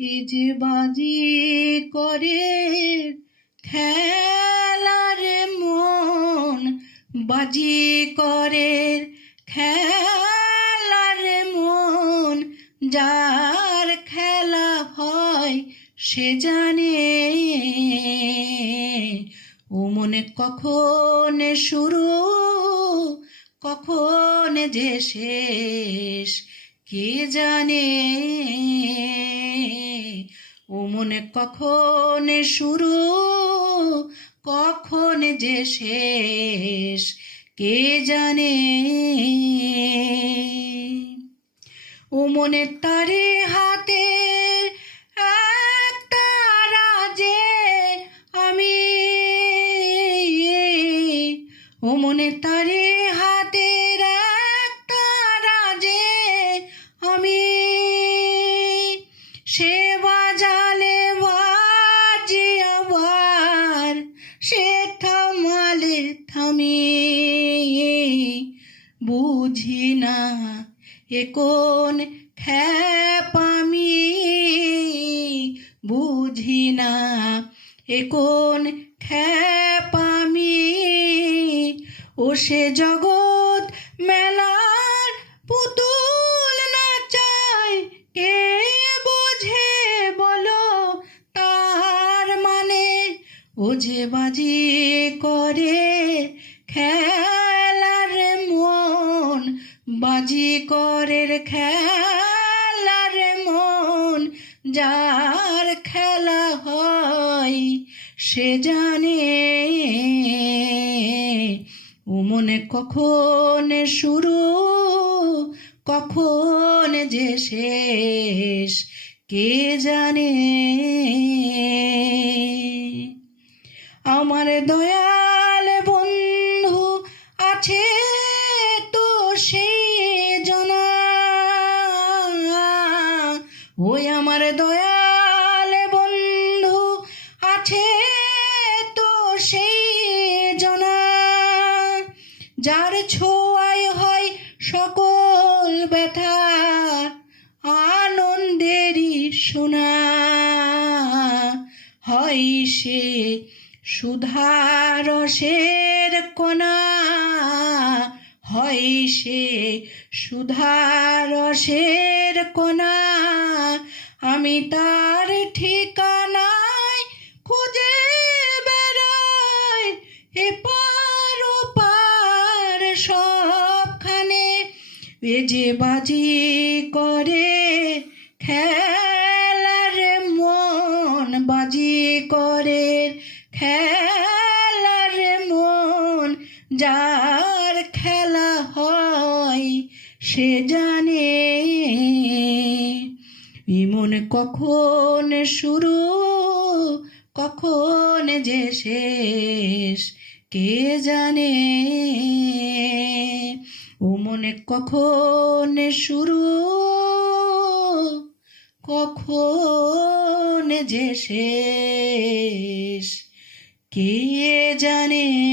এ যে বাজি করে খেলার মন, বাজি করে খেলার মন, যার খেলা হয় সে জানে ও মনে কখন শুরু কখন যে শেষ কে জানে ও মনে কখন শুরু কখন যে শেষ কে জানে ও মনে তারে হাতের একটা রাজে আমি ও মনে তারে হাতের একটা রাজে আমি সে বাজালে বাজি আবার সে থামালে থামি বুঝি না এ কোন খ্যাপামি বুঝি না এ কোন খ্যাপামি ও সে জগৎ মেলার পুতুল নাচায় কে বোঝে বলো তার মানে ও যে বাজি করে খেলার মন, বাজি করে খেলার মন, যার খেলা হয় সে জানে ও মনে কখন শুরু কখন যে শেষ কে জানে আমার দয়াল বন্ধু আছে তো সেই জানা ওই আমার দয়াল বন্ধু আছে তো সেই জানা যার ছোঁয়ায় হয় সকল ব্যথা আনন্দেরই শোনা হয় সে সুধারসের কণা হয় সে সুধারসের কণা আমি তার ঠিকানায় খুঁজে বেড়াই এপার ওপার সবখানে এ যে বাজি করে খেলার মন, বাজি করে খেলার মন, যার খেলা হয় সে জানে মন কখন শুরু কখন যে শেষ কে জানে ও মনে কখন শুরু কখন যে শেষ কে জানে।